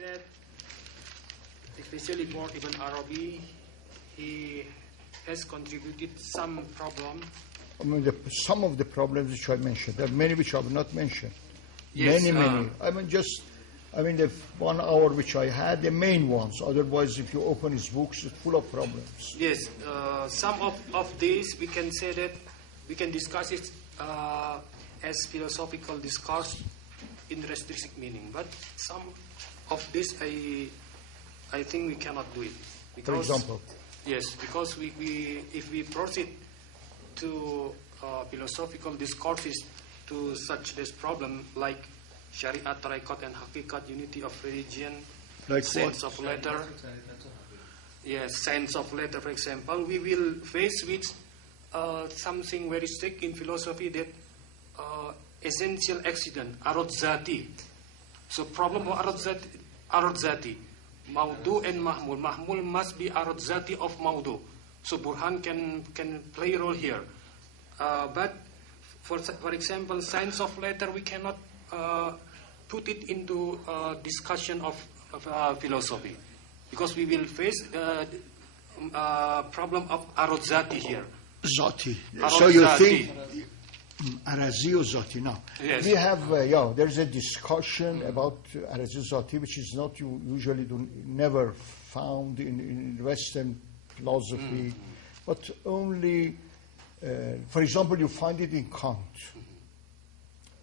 that, especially for Ibn Arabi, he has contributed some problem. I mean, some of the problems which I mentioned. There are many which I have not mentioned. Yes, many. I mean, the 1 hour which I had, the main ones. Otherwise, if you open his books, it's full of problems. Yes, some of these we can say that we can discuss it as philosophical discourse in restrictive meaning. But some of this, I think we cannot do it. Because, for example? Yes, because if we proceed to philosophical discourses to such this problem like Shariat, Tariqat, and Hakikat, unity of religion, like sense of letter. Yes, sense of letter, for example, we will face with something very strict in philosophy, that essential accident, arad zati. So problem of arad zati. Maudu and mahmul. Mahmul must be arad zati of maudu. So Burhan can play a role here. But for example, science of letter, we cannot put it into discussion of philosophy, because we will face problem of arad zati here. Zati. Arad So you zati. think Arazi or Zati? No. Yes. We have, there's a discussion about Arazi Zati, which is not usually never found in Western philosophy, but only, for example, you find it in Kant.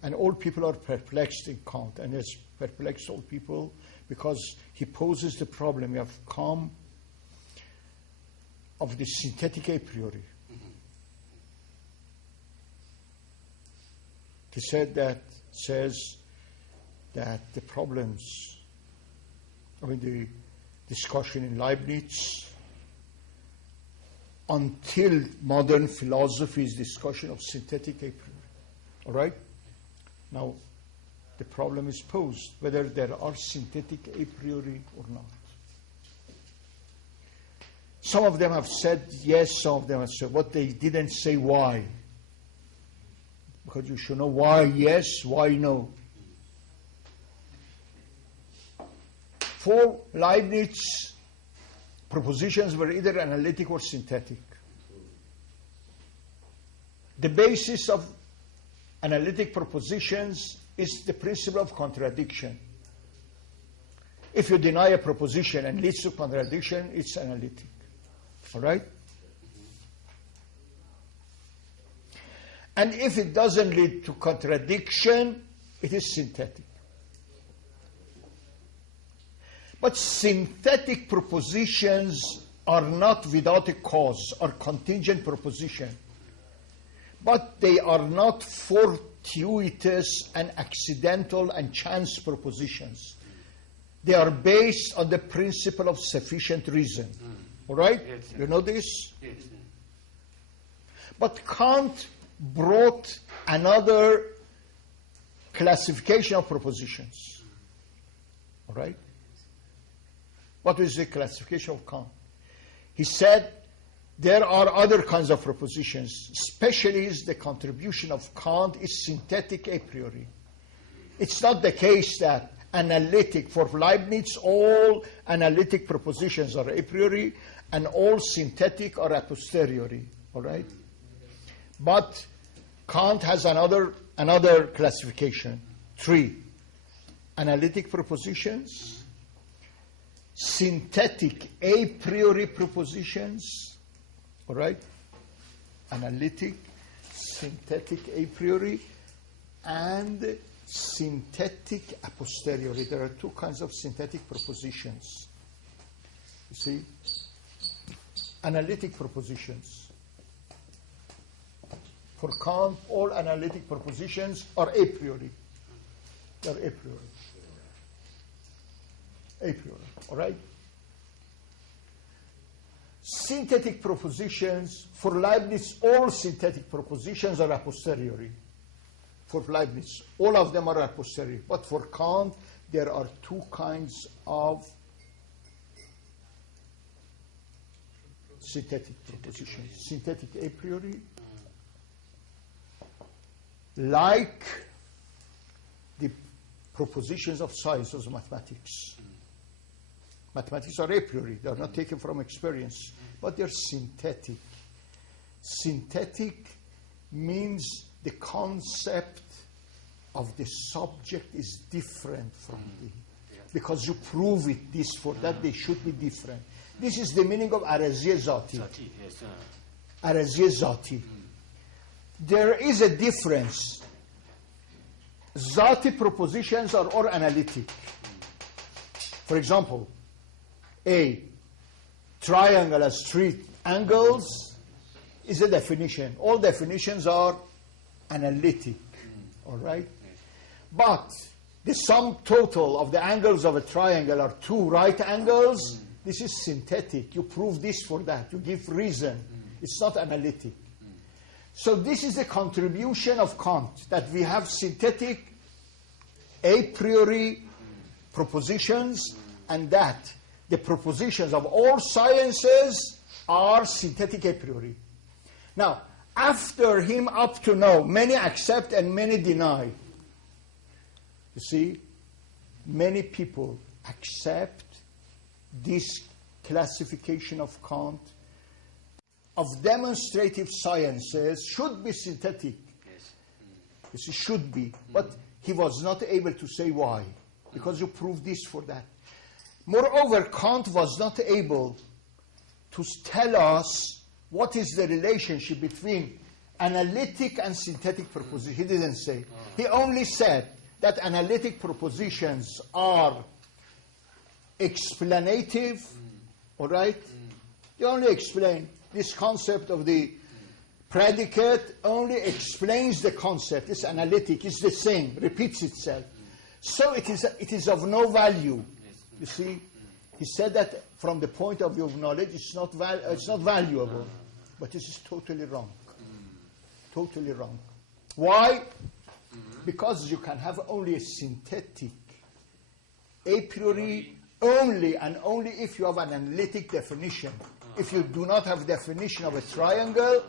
And all people are perplexed in Kant, and it's perplexed all people because he poses the problem. You have come of the synthetic a priori. He says that the problems, the discussion in Leibniz, until modern philosophy is discussion of synthetic a priori. All right? Now, the problem is posed whether there are synthetic a priori or not. Some of them have said yes, some of them have said what, they didn't say why. Because you should know why yes, why no. For Leibniz, propositions were either analytic or synthetic. The basis of analytic propositions is the principle of contradiction. If you deny a proposition and leads to contradiction, it's analytic. All right? And if it doesn't lead to contradiction, it is synthetic. But synthetic propositions are not without a cause, are contingent proposition. But they are not fortuitous and accidental and chance propositions. They are based on the principle of sufficient reason. All right? Yes, yes. You know this? Yes. But Kant brought another classification of propositions. All right? What is the classification of Kant? He said there are other kinds of propositions, especially the contribution of Kant is synthetic a priori. It's not the case that analytic, for Leibniz, all analytic propositions are a priori and all synthetic are a posteriori. All right? But Kant has another classification, 3. Analytic propositions, synthetic a priori propositions, all right? Analytic, synthetic a priori, and synthetic a posteriori. There are 2 kinds of synthetic propositions. You see? Analytic propositions. For Kant, all analytic propositions are a priori. They are a priori. A priori, all right? Synthetic propositions, for Leibniz, all synthetic propositions are a posteriori. For Leibniz, all of them are a posteriori. But for Kant, there are 2 kinds of synthetic propositions. Synthetic a priori, like the propositions of science, of mathematics. Mathematics are a priori. They are not taken from experience. But they're synthetic. Synthetic means the concept of the subject is different from the... Because you prove it, this for that, they should be different. This is the meaning of Araziye Zati. Araziye Zati. There is a difference. Zati propositions are all analytic. For example, a triangle has 3 angles is a definition. All definitions are analytic. All right? But the sum total of the angles of a triangle are 2 right angles. This is synthetic. You prove this for that. You give reason. It's not analytic. So this is the contribution of Kant, that we have synthetic a priori propositions, and that the propositions of all sciences are synthetic a priori. Now, after him up to now, many accept and many deny. You see, many people accept this classification of Kant of demonstrative sciences should be synthetic. Yes. You see, should be. But he was not able to say why, because you prove this for that. Moreover, Kant was not able to tell us what is the relationship between analytic and synthetic propositions. He didn't say. He only said that analytic propositions are explanative, all right? They only explain. This concept of the predicate only explains the concept. It's analytic. It's the same. Repeats itself. So it is of no value. You see, he said that from the point of view of knowledge, it's not valuable. But this is totally wrong. Totally wrong. Why? Because you can have only a synthetic a priori only and only if you have an analytic definition. If you do not have definition of a triangle,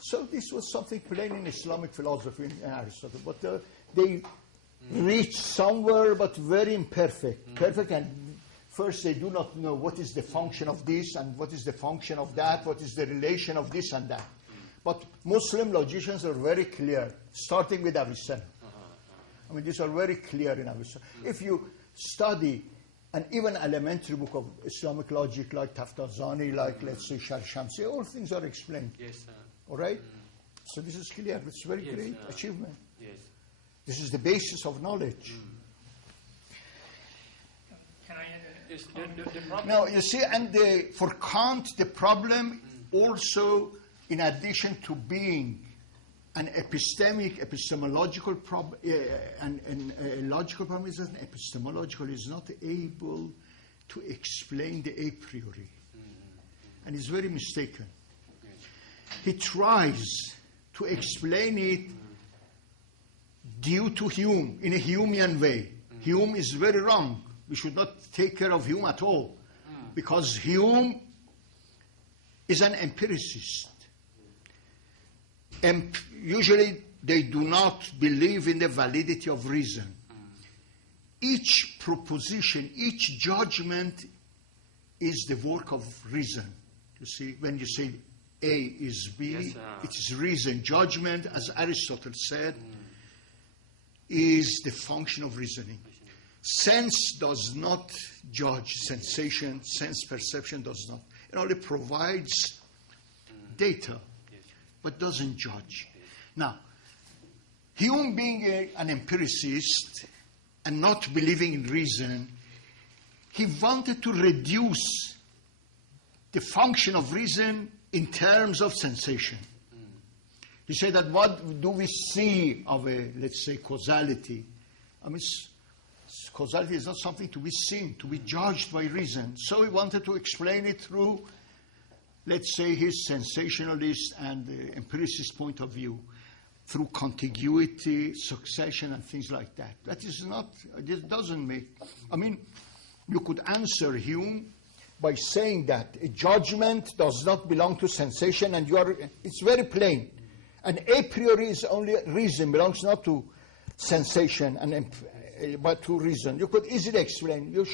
so this was something plain in Islamic philosophy in Aristotle. But they reach somewhere, but very imperfect. Perfect, and first they do not know what is the function of this and what is the function of that, what is the relation of this and that. But Muslim logicians are very clear, starting with Avicenna. I mean, these are very clear in Avicenna. If you study an even elementary book of Islamic logic like Taftazani, like, let's say, Shar Shamsi, all things are explained. Yes, all right? So this is clear. It's a very great achievement. Yes. This is the basis of knowledge. Can I The problem? Now, you see, and for Kant, the problem also, in addition to being an epistemological problem, and a logical problem, is an epistemological is not able to explain the a priori. And he's very mistaken. He tries to explain it due to Hume, in a Humean way. Hume is very wrong. We should not take care of Hume at all. Because Hume is an empiricist. Usually they do not believe in the validity of reason. Each proposition, each judgment is the work of reason. You see, when you say A is B, it is reason. Judgment, as Aristotle said, is the function of reasoning. Sense does not judge sensation, sense perception does not. It only provides data, but doesn't judge. Now, Hume being an empiricist and not believing in reason, he wanted to reduce the function of reason in terms of sensation. He said that what do we see of a, let's say, causality? I mean, causality is not something to be seen, to be judged by reason. So he wanted to explain it through, let's say, his sensationalist and empiricist point of view, through contiguity, succession, and things like that. That is not, it doesn't make, I mean, you could answer Hume by saying that a judgment does not belong to sensation, and it's very plain. And a priori is only reason, belongs not to sensation, but to reason. You could easily explain. You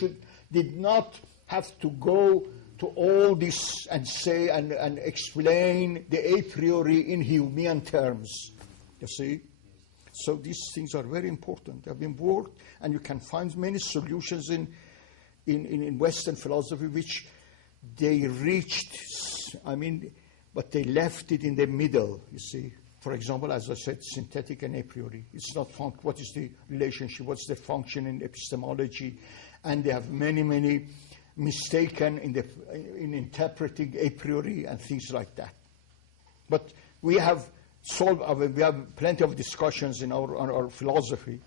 did not have to go to all this and say and explain the a priori in Humean terms. You see? So these things are very important. They've been worked, and you can find many solutions in Western philosophy which they reached, but they left it in the middle, you see. For example, as I said, synthetic and a priori. It's not what is the relationship, what's the function in epistemology, and they have many mistaken in interpreting a priori and things like that. But we have plenty of discussions in our philosophy.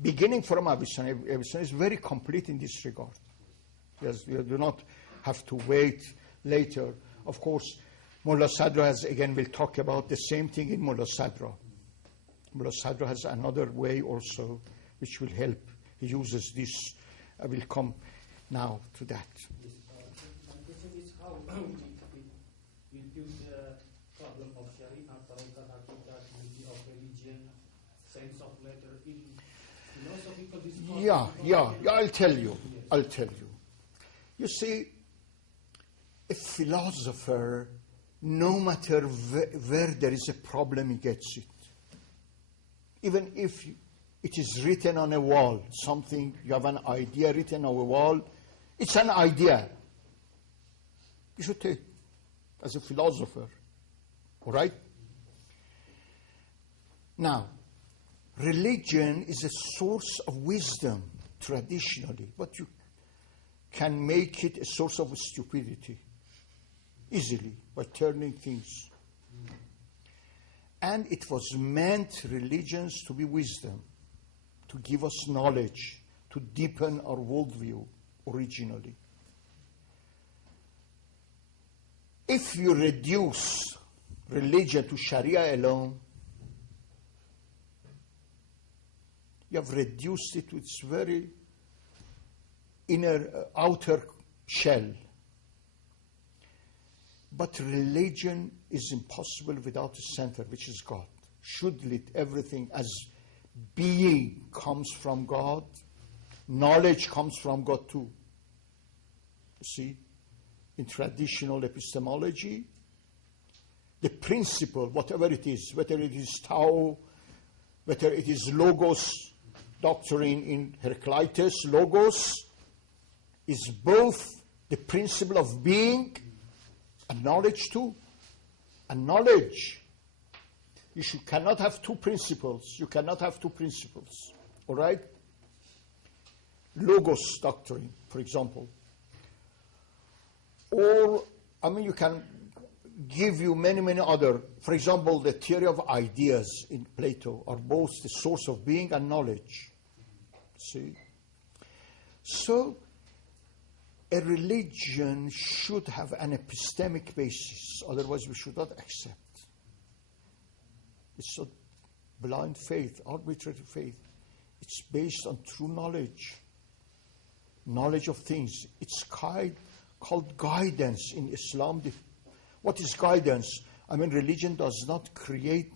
Beginning from Avicenna is very complete in this regard. Yes, we do not have to wait later. Of course, Mullah Sadra will talk about the same thing in Mullah Sadra. Mullah Sadra has another way also which will help. He uses this. I will come now to that. Yes, my question is how we view the problem of Sharia, Tariqat, Haqiqat, unity of religion, sense of letter in philosophical discourse. Yeah, I'll tell you. You see, a philosopher, no matter where there is a problem, he gets it. Even if it is written on a wall, something, you have an idea written on a wall, it's an idea. You should take as a philosopher. All right? Now, religion is a source of wisdom, traditionally, but you can make it a source of stupidity easily by turning things. And it was meant, religions, to be wisdom, to give us knowledge, to deepen our worldview originally. If you reduce religion to Sharia alone, you have reduced it to its very outer shell. But religion is impossible without a center, which is God. Should let everything as being comes from God, knowledge comes from God too. You see, in traditional epistemology, the principle, whatever it is, whether it is Tao, whether it is Logos doctrine in Heraclitus, Logos is both the principle of being and knowledge too. And knowledge, cannot have two principles. You cannot have two principles. All right? Logos doctrine, for example. Or, you can give you many other. For example, the theory of ideas in Plato are both the source of being and knowledge. See? So, a religion should have an epistemic basis, otherwise we should not accept. It's not blind faith, arbitrary faith. It's based on true knowledge of things. It's called guidance in Islam. What is guidance? Religion does not create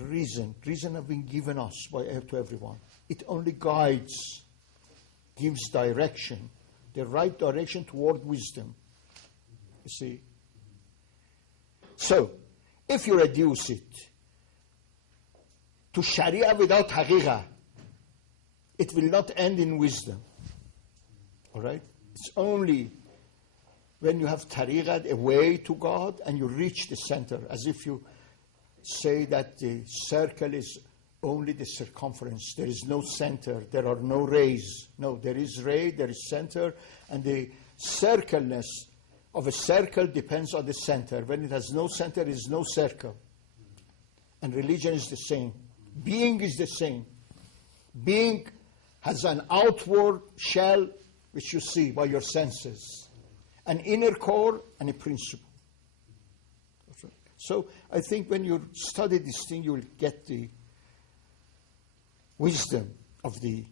reason. Reason has been given us to everyone. It only guides, gives direction, the right direction toward wisdom. You see? So, if you reduce it to Sharia without Haqiqah, it will not end in wisdom. All right? It's only when you have tariqat, a way to God, and you reach the center, as if you say that the circle is only the circumference. There is no center. There are no rays. No, there is ray, there is center, and the circleness of a circle depends on the center. When it has no center, it is no circle. And religion is the same. Being is the same. Being has an outward shell, which you see by your senses, an inner core, and a principle. So I think when you study this thing, you will get the wisdom of the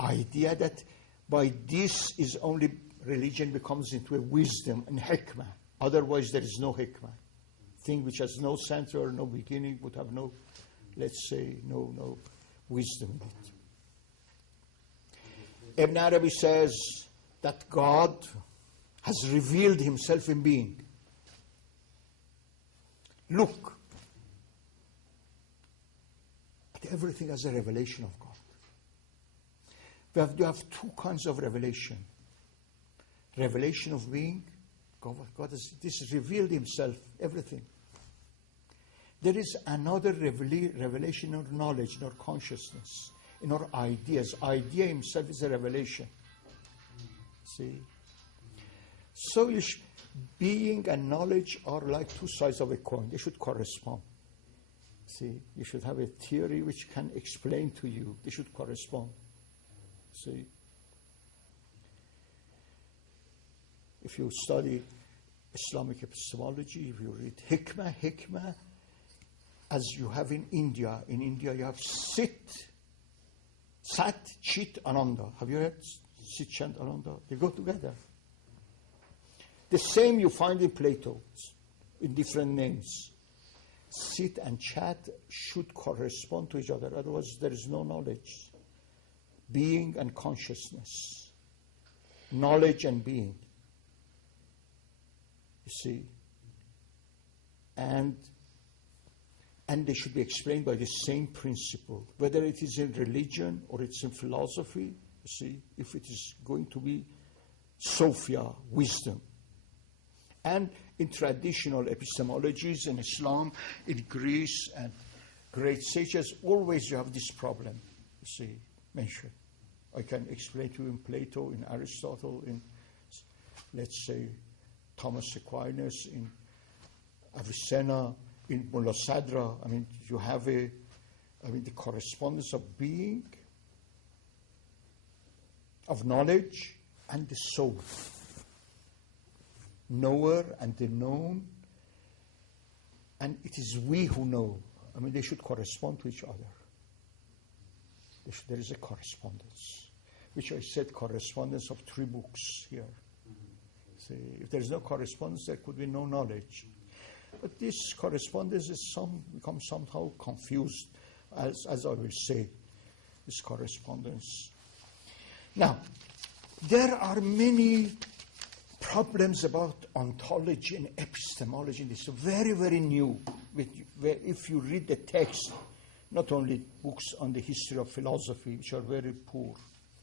idea that by this is only religion becomes into a wisdom and hikmah. Otherwise there is no hikmah. Thing which has no center, no beginning, would have no, let's say, no wisdom in it. Ibn Arabi says that God has revealed himself in being. Look at everything as a revelation of God. You have two kinds of revelation. Revelation of being, God has this revealed himself, everything. There is another revelation of knowledge, in our consciousness, in our ideas. Idea himself is a revelation. See? So being and knowledge are like two sides of a coin. They should correspond. See? You should have a theory which can explain to you. They should correspond. See? If you study Islamic epistemology, if you read hikmah, as you have in India you have sat, chit, ananda. Have you heard sit, chant, ananda? They go together. The same you find in Plato, in different names. Sit and chat should correspond to each other, otherwise there is no knowledge. Being and consciousness. Knowledge and being. You see? And they should be explained by the same principle, whether it is in religion or it's in philosophy. You see, if it is going to be Sophia, wisdom. And in traditional epistemologies in Islam, in Greece and great sages, always you have this problem, you see, mentioned. I can explain to you in Plato, in Aristotle, in, let's say, Thomas Aquinas, in Avicenna, in Mullah Sadra. I mean, you have the correspondence of being, of knowledge, and the soul. Knower and the known, and it is we who know. I mean, they should correspond to each other. There is a correspondence, which I said correspondence of three books here. See, if there is no correspondence, there could be no knowledge. But this correspondence is becomes somehow confused, as I will say, this correspondence. Now, there are many problems about ontology and epistemology. This is very, very new. Where if you read the text, not only books on the history of philosophy, which are very poor,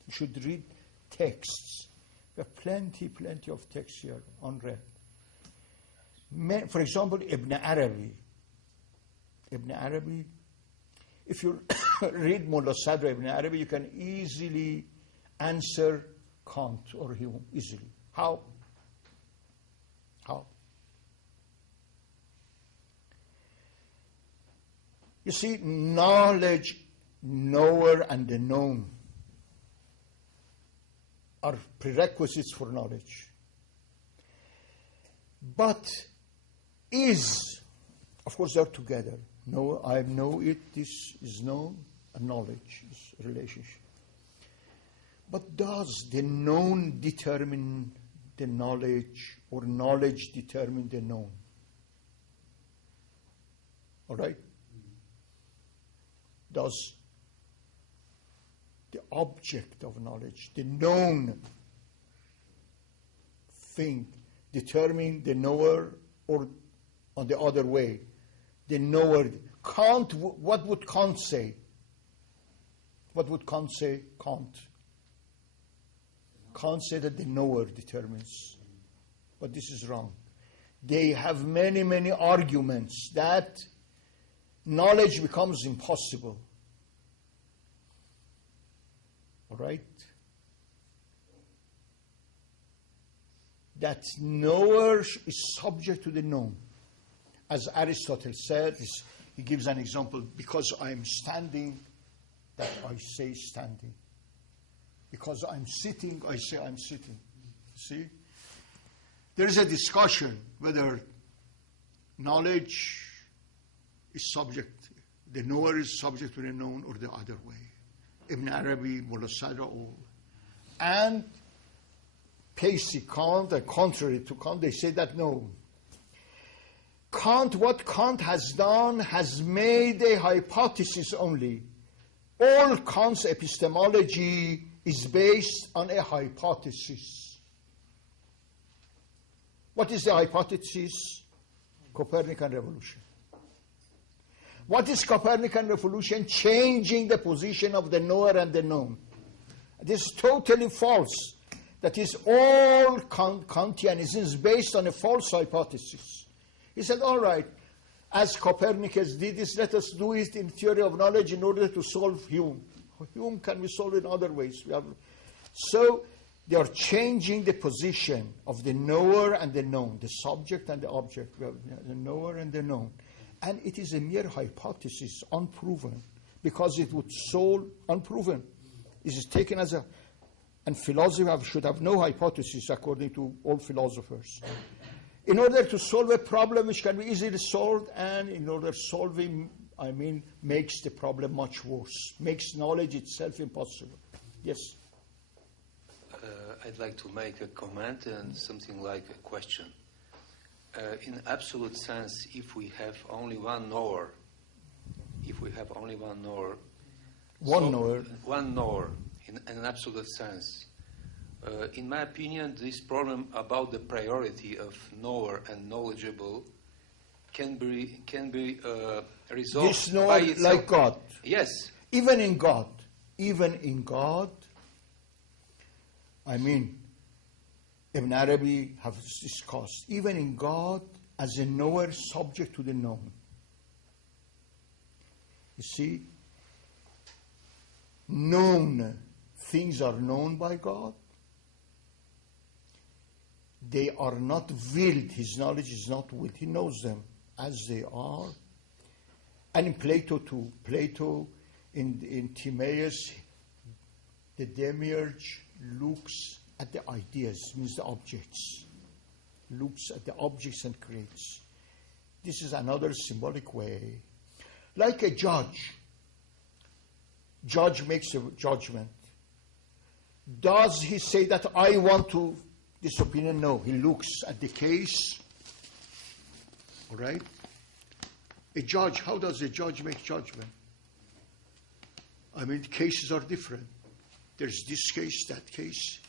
you should read texts. There are plenty of texts here unread. For example, Ibn Arabi. If you read Mullah Sadra Ibn Arabi, you can easily answer Kant or Hume, easily. How? You see, knowledge, knower, and the known are prerequisites for knowledge. But of course, they are together. Know, I know it, this is known, and knowledge is a relationship. But does the known determine the knowledge, or knowledge determine the known? All right? Does the object of knowledge, the known thing, determine the knower, or on the other way, the knower? Kant, what would Kant say? What would Kant say? Kant said that the knower determines. But this is wrong. They have many, many arguments that knowledge becomes impossible. All right? That knower is subject to the known. As Aristotle said, he gives an example. Because I'm standing, that I say standing. Because I'm sitting, I say I'm sitting. See? There is a discussion whether knowledge is subject, the knower is subject to the known, or the other way. Ibn Arabi, Mullah Sadra, all. And Pacey, Kant, and contrary to Kant, they say that no. What Kant has done has made a hypothesis only. All Kant's epistemology is based on a hypothesis. What is the hypothesis? Copernican revolution. What is Copernican revolution? Changing the position of the knower and the known. This is totally false. That is, all Kantianism is based on a false hypothesis. He said, all right, as Copernicus did this, let us do it in theory of knowledge in order to solve Hume. Hume can be solved in other ways. So they are changing the position of the knower and the known, the subject and the object, the knower and the known. And it is a mere hypothesis, unproven, because it would solve unproven. It is taken as a, and philosophy should have no hypothesis according to all philosophers. In order to solve a problem which can be easily solved, and in order solving, makes the problem much worse, makes knowledge itself impossible. Yes? I'd like to make a comment and something like a question. In absolute sense, if we have only one knower, one knower in an absolute sense, in my opinion, this problem about the priority of knower and knowledgeable can be resolved this knower by itself. Like God. Yes. Even in God, Ibn Arabi has discussed, even in God, as a knower subject to the known. You see, known things are known by God. They are not willed. His knowledge is not willed. He knows them as they are. And in Plato too. Plato, in Timaeus, the demiurge looks at the ideas, means the objects. Looks at the objects and creates. This is another symbolic way. Like a judge. Judge makes a judgment. Does he say that I want to this opinion? No. He looks at the case. All right? A judge, how does a judge make judgment? Cases are different. There's this case, that case.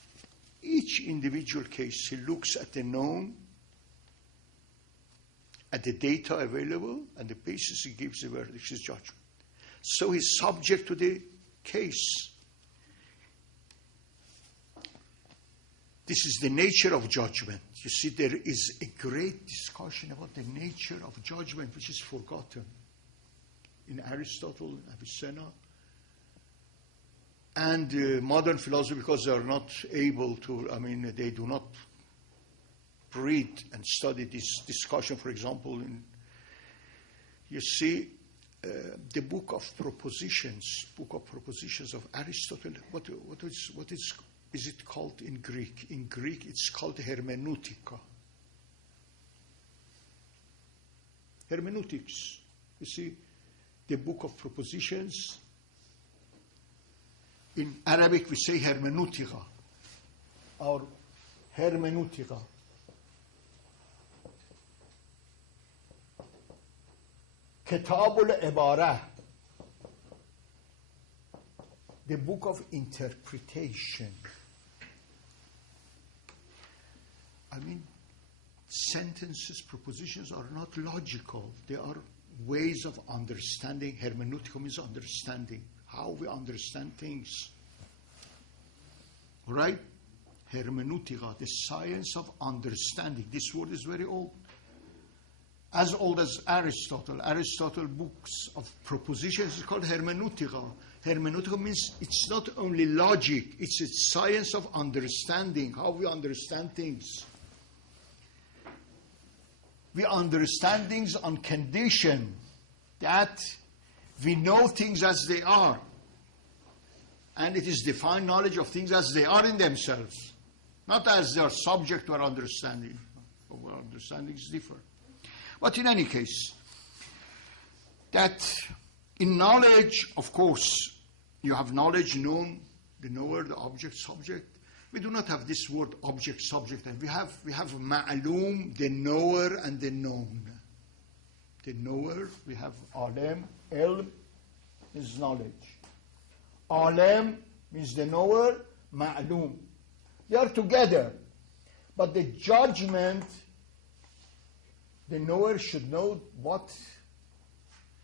Each individual case, he looks at the known, at the data available, and the basis he gives the verdict, his judgment. So he's subject to the case. This is the nature of judgment. You see, there is a great discussion about the nature of judgment, which is forgotten in Aristotle, Avicenna, and modern philosophy, because they are not able to, they do not read and study this discussion. For example, you see, the book of propositions of Aristotle, what is it called in Greek? In Greek, it's called hermeneutica. Hermeneutics. You see, the book of propositions. In Arabic, we say hermeneutica, or hermeneutica. Kitabul Ibarah, the book of interpretation. Sentences, propositions are not logical. They are ways of understanding. Hermeneutica means understanding, how we understand things. Right? Hermeneutica, the science of understanding. This word is very old. As old as Aristotle. Aristotle books of propositions is called hermeneutica. Hermeneutica means it's not only logic, it's a science of understanding, how we understand things. We understand things on condition that we know things as they are. And it is defined knowledge of things as they are in themselves, not as they are subject to our understanding. Our understanding is different. But in any case, that in knowledge, of course, you have knowledge, known, the knower, the object, subject. We do not have this word object, subject, and we have ma'lum, the knower and the known. The knower, we have alim, ilm is knowledge. Alim means the knower, ma'lum. They are together. But the judgment, the knower should know what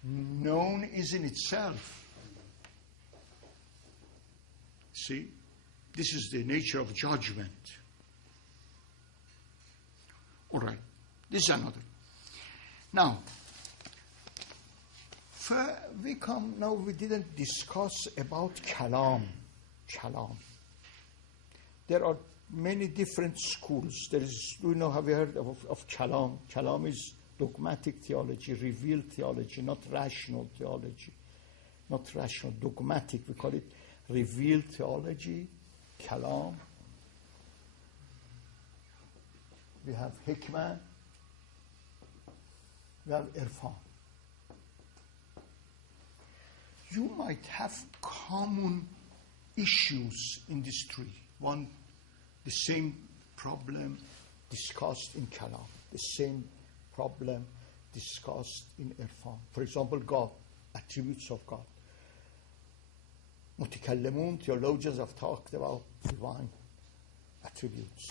known is in itself. See? This is the nature of judgment. All right. This is another. Now, we didn't discuss about kalam. There are many different schools. Have you heard of kalam? Kalam is dogmatic theology, revealed theology, not rational theology. Not rational, dogmatic. We call it revealed theology, kalam. We have hikmah. We have irfan. You might have common issues in these three. One, the same problem discussed in kalam, the same problem discussed in irfan. For example, God, attributes of God. Mutakallimun, theologians have talked about divine attributes.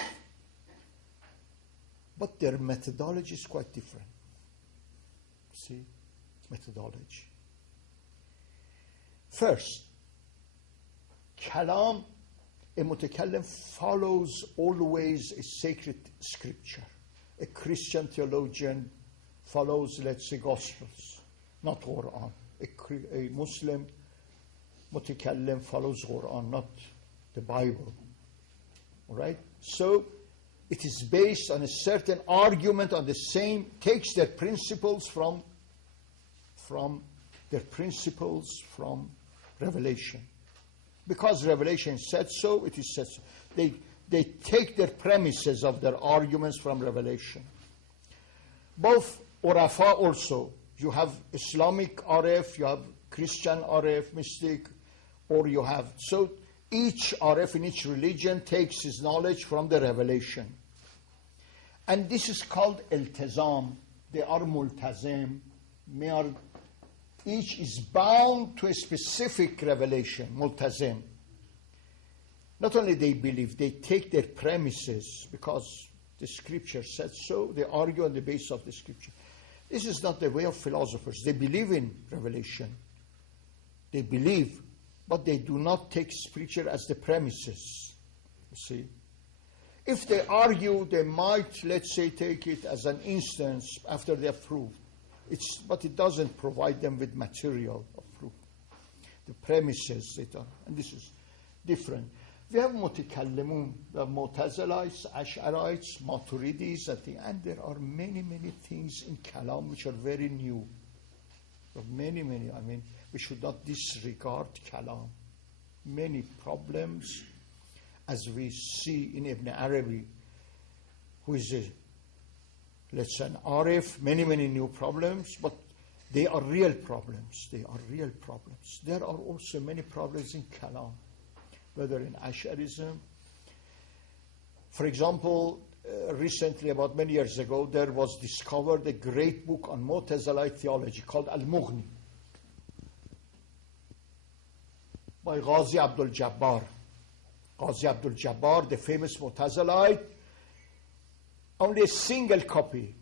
But their methodology is quite different. See? Methodology. First, kalam, a mutakallim follows always a sacred scripture. A Christian theologian follows, let's say, Gospels, not Quran. A Muslim mutakallim follows Quran, not the Bible. All right? So, it is based on a certain argument on the same, takes their principles from Revelation. Because Revelation said so, it is said so. They take their premises of their arguments from Revelation. Both Urafa also, you have Islamic Arif, you have Christian Arif, mystic, or you have, so each Arif in each religion takes his knowledge from the Revelation. And this is called iltizam. They are multazim. Each is bound to a specific revelation, multazim. Not only they believe, they take their premises because the scripture said so, they argue on the basis of the scripture. This is not the way of philosophers. They believe in revelation. They believe, but they do not take scripture as the premises. You see? If they argue, they might, let's say, take it as an instance after they have proved. But it doesn't provide them with material of proof. The premises, and this is different. We have mutakallimun, we have Mu'tazilites, Ash'arites, Maturidis, and there are many, many things in kalam which are very new. There are many, we should not disregard kalam. Many problems, as we see in Ibn Arabi, who is let's say an Arif, many, many new problems, but they are real problems. They are real problems. There are also many problems in kalam, whether in Ash'arism. For example, recently, about many years ago, there was discovered a great book on Mu'tazilite theology called Al-Mughni by Ghazi Abdul Jabbar. Ghazi Abdul Jabbar, the famous Mu'tazilite, only a single copy,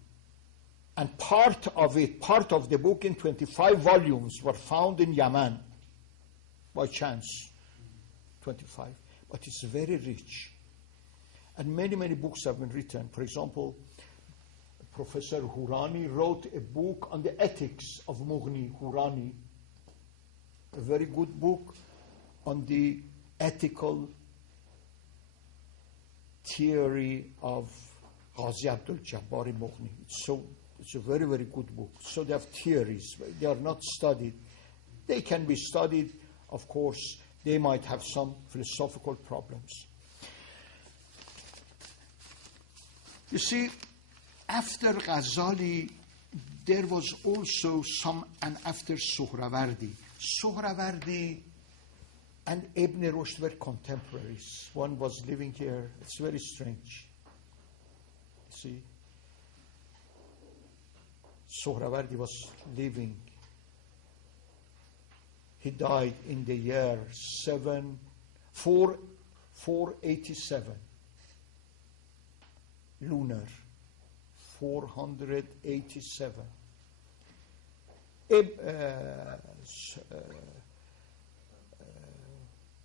and part of the book in 25 volumes were found in Yemen, by chance, 25. But it's very rich. And many, many books have been written. For example, Professor Hurani wrote a book on the ethics of Mughni, Hurani, a very good book on the ethical theory of Ghazi Abdul Jabbar Mughni. It's a very, very good book. So they have theories. They are not studied. They can be studied, of course. They might have some philosophical problems. You see, after Ghazali, there was also and after Suhrawardi. Suhrawardi and Ibn Rushd were contemporaries. One was living here. It's very strange. See? Suhrawardi was living. He died in the year 487. Lunar, 487.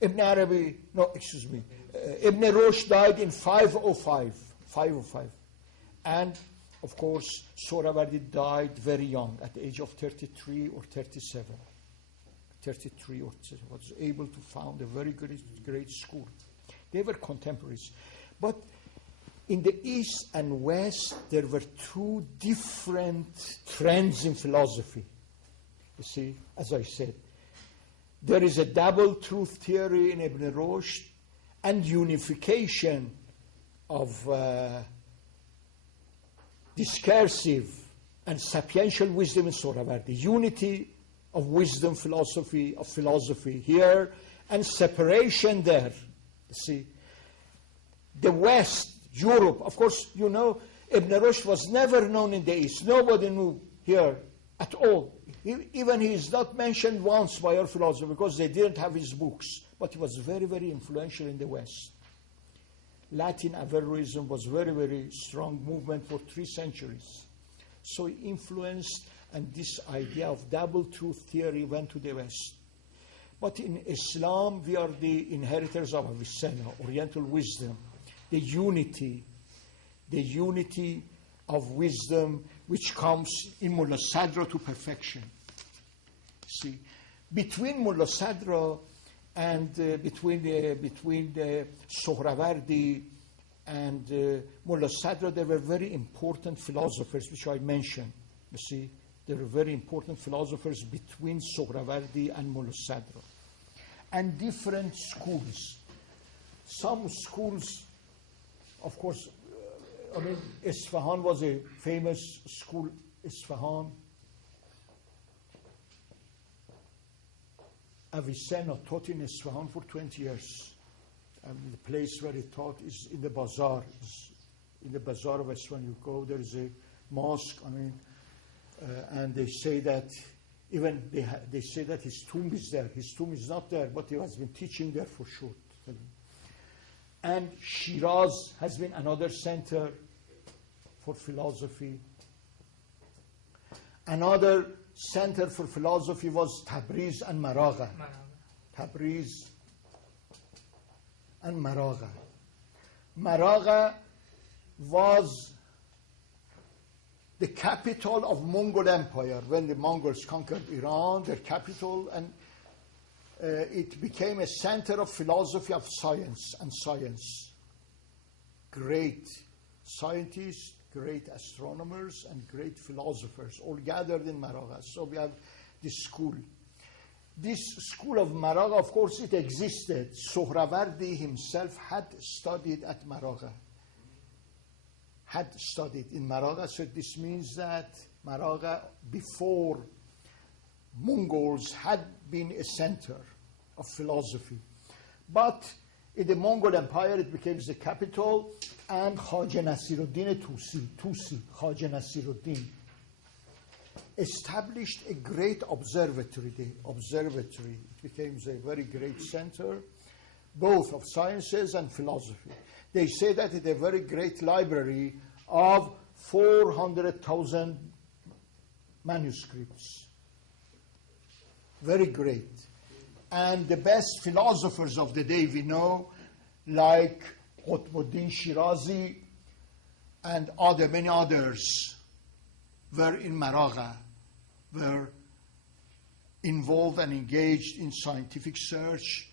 Ibn Arabi, no, excuse me, Ibn Rushd died in 505. 505. And, of course, Sohrawardi died very young, at the age of 33 or 37. 33 or was able to found a very great school. They were contemporaries. But in the East and West, there were two different trends in philosophy. You see, as I said, there is a double truth theory in Ibn Rushd and unification of discursive and sapiential wisdom in Sohrawardi. Unity of wisdom, philosophy here, and separation there. You see, the West, Europe, of course, you know, Ibn Rushd was never known in the East. Nobody knew here at all. Even he is not mentioned once by our philosophers because they didn't have his books. But he was very, very influential in the West. Latin Averroism was very, very strong movement for 3 centuries. So he influenced, and this idea of double truth theory went to the West. But in Islam, we are the inheritors of Avicenna, Oriental wisdom, the unity of wisdom which comes in Mullah Sadra to perfection. See, between Mullah Sadra and between Sohrawardi and Mullah Sadra, there were very important philosophers which I mentioned. You see, there were very important philosophers between Sohrawardi and Mullah Sadra. And different schools. Some schools, of course, I mean, Isfahan was a famous school, Isfahan. Avicenna taught in Isfahan for 20 years. And the place where he taught is in the bazaar. In the bazaar of Isfahan, you go, there is a mosque, I mean, and they say that, even they say that his tomb is there. His tomb is not there, but he has been teaching there for sure. And Shiraz has been another center for philosophy. Another center for philosophy was Tabriz and Maragha. Tabriz and Maragha. Maragha was the capital of Mongol Empire. When the Mongols conquered Iran, their capital, and it became a center of philosophy of science and science. Great scientists, great astronomers, and great philosophers all gathered in Maragha. So we have this school. This school of Maragha, of course, it existed. Sohrawardi himself had studied at Maragha. Had studied in Maragha, so this means that Maragha, before Mongols, had been a center of philosophy. But in the Mongol Empire, it became the capital, and Khaja Nasiruddin Tusi, Khaja Nasiruddin, established a great observatory. The observatory became a very great center, both of sciences and philosophy. They say that it's a very great library of 400,000 manuscripts. Very great. And the best philosophers of the day we know, like Qutbuddin Shirazi and many others, were in Maragha, were involved and engaged in scientific search,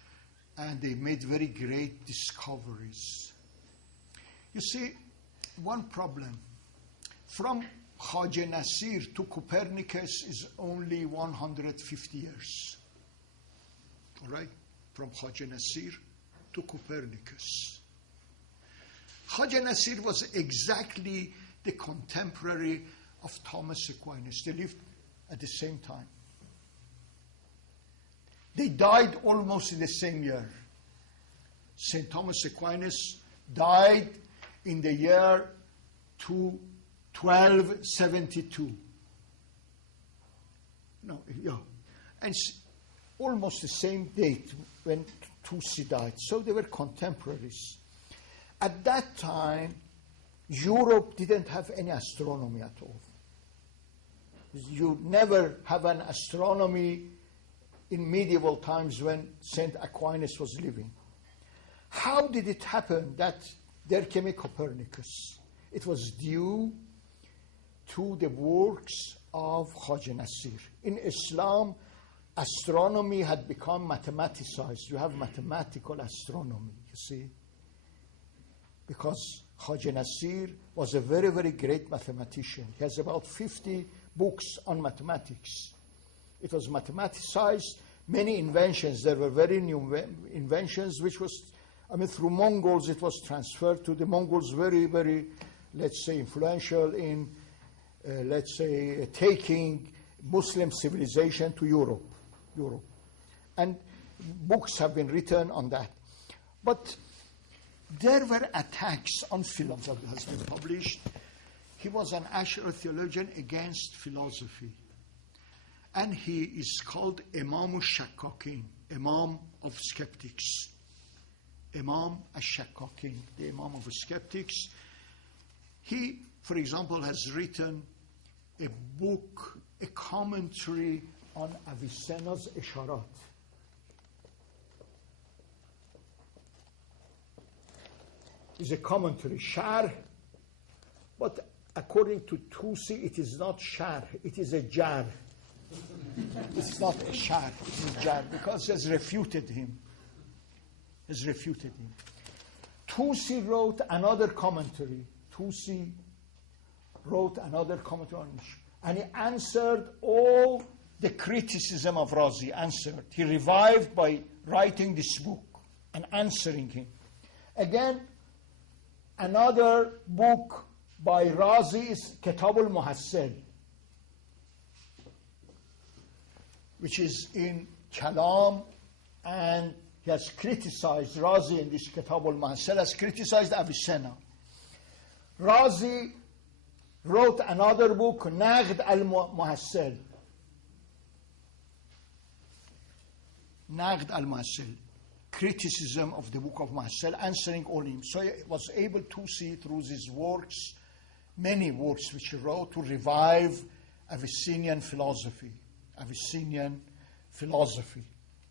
and they made very great discoveries. You see, one problem. From Khaja Nasir to Copernicus is only 150 years. All right? From Khaja Nasir to Copernicus. Khaja Nasir was exactly the contemporary of Thomas Aquinas. They lived at the same time. They died almost in the same year. St. Thomas Aquinas died in the year 1272. No, yeah. And almost the same date, when Tusi died. So they were contemporaries. At that time, Europe didn't have any astronomy at all. You never have an astronomy in medieval times when St. Aquinas was living. How did it happen that there came a Copernicus? It was due to the works of Khaja Nasir. In Islam, astronomy had become mathematicized. You have mathematical astronomy, you see. Because Khaja Nasir was a very, very great mathematician. He has about 50 books on mathematics. It was mathematicized. Many inventions, there were very new inventions, which was, through Mongols, it was transferred to the Mongols, very, very, let's say, influential in, taking Muslim civilization to Europe. And books have been written on that. But there were attacks on philosophy that has been published. He was an Ash'ari theologian against philosophy. And he is called Imam al-Shakkakin, Imam of skeptics. Imam al-Shakkakin, the Imam of skeptics. He, for example, has written a book, a commentary on Avicenna's Isharat. It's a commentary, Sharh, but according to Tusi, it is not Sharh, it is a Jar. It's not a Sharh, it is Jar, because he has refuted him. Tusi wrote another commentary. Tusi wrote another commentary on it, and he answered all the criticism of Razi. He revived by writing this book and answering him. Again, another book by Razi is Kitab al-Muhassel, which is in Kalam, and he has criticized, Razi in this Kitab al-Muhassel has criticized Avicenna. Razi wrote another book, Naqd al-Muhassel. Naqd al-Muhassel, criticism of the book of Muhassel, answering all him. So he was able to see through his works, many works which he wrote, to revive Avicennian philosophy.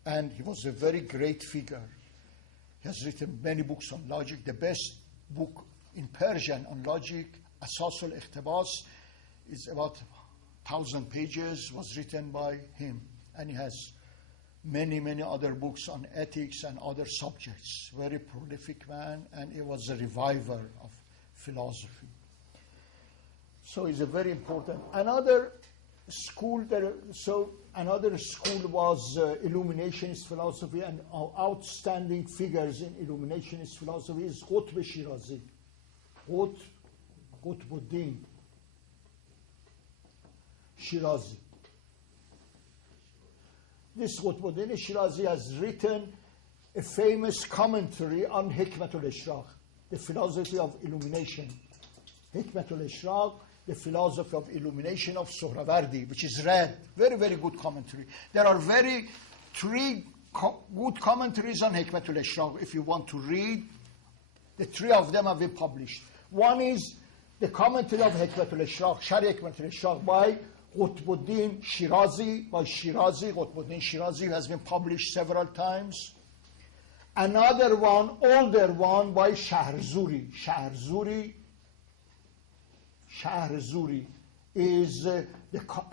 And he was a very great figure. He has written many books on logic. The best book in Persian on logic, Asas al-Iqtibas, is about 1,000 pages, was written by him. And he has many, many other books on ethics and other subjects. Very prolific man, and he was a reviver of philosophy. So he's a very important. Another school was Illuminationist philosophy, and our outstanding figures in Illuminationist philosophy is Qutb Shirazi. Qutbuddin Shirazi. This Qutbuddin Shirazi has written a famous commentary on Hikmatul Ishraq, the philosophy of illumination. Hikmatul Ishraq, the philosophy of illumination of Sohrawardi, which is read. Very, very good commentary. There are three good commentaries on Hikmatul Ishraq. If you want to read, the three of them have been published. One is the commentary of Hikmatul Ishraq, Shari Hikmatul Ishraq, by Qutbuddin Shirazi, Qutbuddin Shirazi, has been published several times. Another one, older one, by Shahrzuri. Shahrzuri is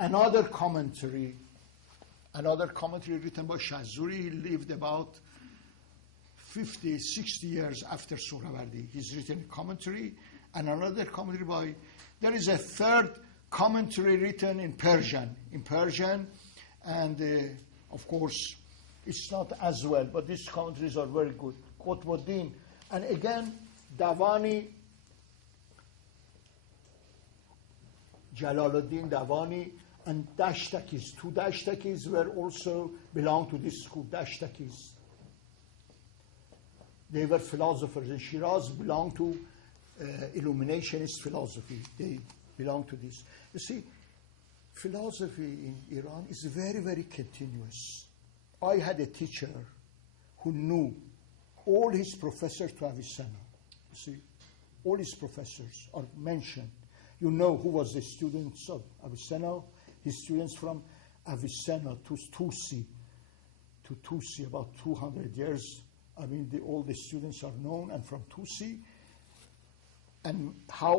another commentary written by Shahrzuri. He lived about 50, 60 years after Sohrawardi. He's written a commentary, and another commentary by, there is a third commentary written in Persian, and of course it's not as well, but these commentaries are very good. Qutbuddin, and again Davani, Jalaluddin Davani, and Dashtakis. Two Dashtakis were also belong to this school, Dashtakis. They were philosophers in Shiraz, belong to Illuminationist philosophy. They belong to this. You see, philosophy in Iran is very, very continuous. I had a teacher who knew all his professors to Avicenna. You see, all his professors are mentioned. You know who was the students of Avicenna? His students from Avicenna to Tusi, about 200 years. I mean, all the students are known, and from Tusi, and how